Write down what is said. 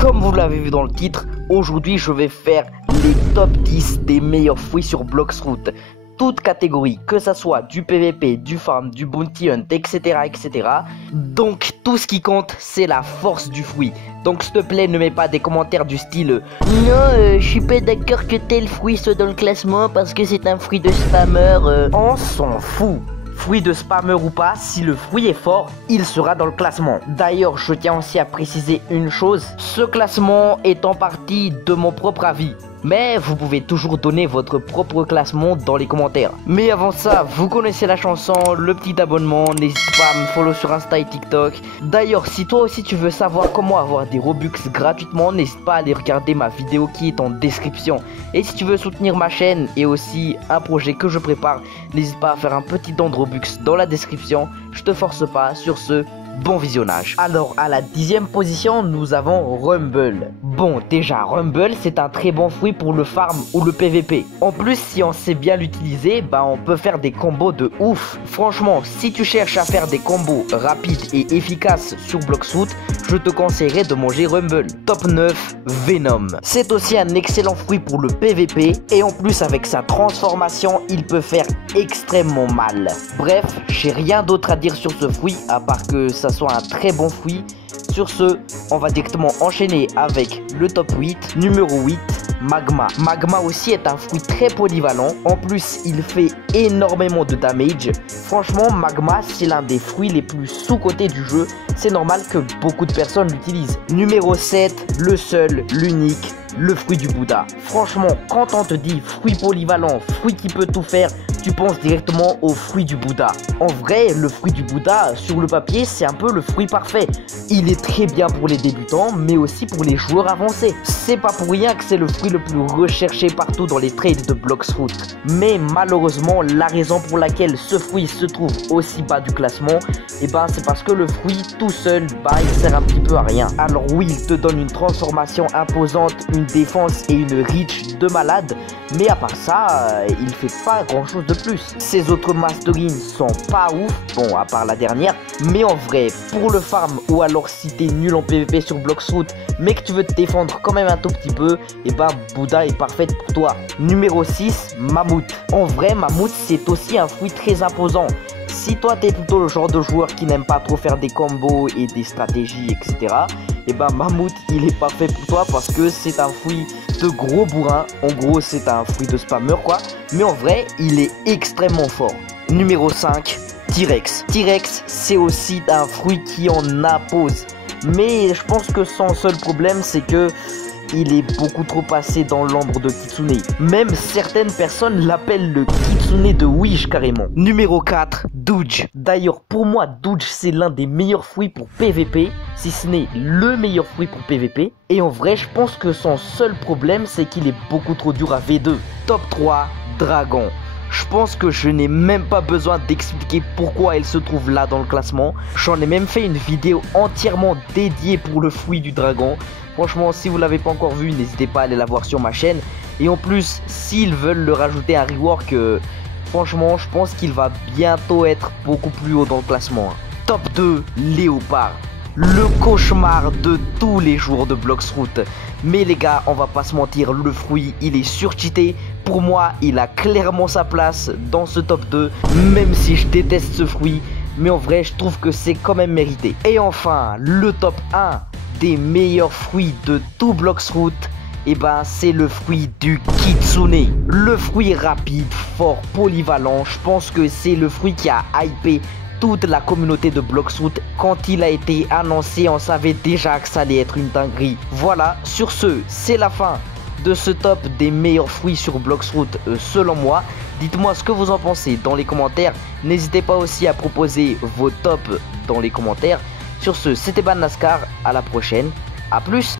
Comme vous l'avez vu dans le titre, aujourd'hui je vais faire les top 10 des meilleurs fruits sur Bloxroute. Toutes catégories, que ça soit du PVP, du farm, du bounty hunt, etc. etc. Donc tout ce qui compte, c'est la force du fruit. Donc s'il te plaît, ne mets pas des commentaires du style non, je suis pas d'accord que tel fruit soit dans le classement parce que c'est un fruit de spammer. On s'en fout. Fruit de spammer ou pas, si le fruit est fort, il sera dans le classement. D'ailleurs, je tiens aussi à préciser une chose, ce classement est en partie de mon propre avis. Mais vous pouvez toujours donner votre propre classement dans les commentaires. Mais avant ça, vous connaissez la chanson, le petit abonnement, n'hésite pas à me follow sur Insta et TikTok. D'ailleurs, si toi aussi tu veux savoir comment avoir des Robux gratuitement, n'hésite pas à aller regarder ma vidéo qui est en description. Et si tu veux soutenir ma chaîne et aussi un projet que je prépare, n'hésite pas à faire un petit don de Robux dans la description. Je te force pas, sur ce, bon visionnage. Alors à la 10e position, nous avons Rumble. Bon, déjà Rumble c'est un très bon fruit pour le farm ou le PVP. En plus, si on sait bien l'utiliser, bah on peut faire des combos de ouf. Franchement, si tu cherches à faire des combos rapides et efficaces sur Bloxroute, je te conseillerais de manger Rumble. Top 9, Venom. C'est aussi un excellent fruit pour le PVP et en plus avec sa transformation, il peut faire extrêmement mal. Bref, j'ai rien d'autre à dire sur ce fruit à part que ça soit un très bon fruit. Sur ce, on va directement enchaîner avec le top 8, numéro 8, Magma. Magma aussi est un fruit très polyvalent. En plus, il fait énormément de damage. Franchement, Magma, c'est l'un des fruits les plus sous-cotés du jeu. C'est normal que beaucoup de personnes l'utilisent. Numéro 7, le seul, l'unique, le fruit du Bouddha. Franchement, quand on te dit fruit polyvalent, fruit qui peut tout faire, tu penses directement au fruit du Bouddha. En vrai, le fruit du Bouddha, sur le papier, c'est un peu le fruit parfait. Il est très bien pour les débutants, mais aussi pour les joueurs avancés. C'est pas pour rien que c'est le fruit le plus recherché partout dans les trades de Bloxroute. Mais malheureusement, la raison pour laquelle ce fruit se trouve aussi bas du classement, et ben c'est parce que le fruit tout seul, bah il sert un petit peu à rien. Alors oui, il te donne une transformation imposante, une défense et une reach de malade, mais à part ça, il fait pas grand chose de plus. Ces autres masterines sont pas ouf, bon à part la dernière, mais en vrai, pour le farm ou alors si t'es nul en PVP sur Bloxroute, mais que tu veux te défendre quand même un tout petit peu, et ben Bouddha est parfaite pour toi. Numéro 6, Mammouth. En vrai, Mammouth c'est aussi un fruit très imposant. Si toi t'es plutôt le genre de joueur qui n'aime pas trop faire des combos et des stratégies etc, et ben Mammouth il est parfait pour toi parce que c'est un fruit de gros bourrin. En gros c'est un fruit de spammer quoi, mais en vrai il est extrêmement fort. Numéro 5, T-Rex. T-Rex c'est aussi un fruit qui en impose, mais je pense que son seul problème c'est que il est beaucoup trop passé dans l'ombre de Kitsune. Même certaines personnes l'appellent le Kitsune de Wish carrément. Numéro 4, Doge. D'ailleurs pour moi Doge c'est l'un des meilleurs fruits pour PVP, si ce n'est le meilleur fruit pour PVP. Et en vrai je pense que son seul problème c'est qu'il est beaucoup trop dur à V2. Top 3, Dragon. Je pense que je n'ai même pas besoin d'expliquer pourquoi elle se trouve là dans le classement. J'en ai même fait une vidéo entièrement dédiée pour le fruit du dragon. Franchement, si vous l'avez pas encore vu, n'hésitez pas à aller la voir sur ma chaîne. Et en plus, s'ils veulent le rajouter un rework, franchement, je pense qu'il va bientôt être beaucoup plus haut dans le classement. Top 2, Léopard. Le cauchemar de tous les jours de Bloxroute. Mais les gars, on va pas se mentir, le fruit, il est surcheaté. Pour moi, il a clairement sa place dans ce top 2, même si je déteste ce fruit. Mais en vrai, je trouve que c'est quand même mérité. Et enfin, le top 1 des meilleurs fruits de tout Bloxroute, et ben c'est le fruit du Kitsune. Le fruit rapide, fort, polyvalent. Je pense que c'est le fruit qui a hypé toute la communauté de Bloxroute. Quand il a été annoncé, on savait déjà que ça allait être une dinguerie. Voilà, sur ce, c'est la fin de ce top des meilleurs fruits sur Bloxroute selon moi. Dites-moi ce que vous en pensez dans les commentaires. N'hésitez pas aussi à proposer vos tops dans les commentaires. Sur ce, c'était Ban Nascar, à la prochaine, à plus.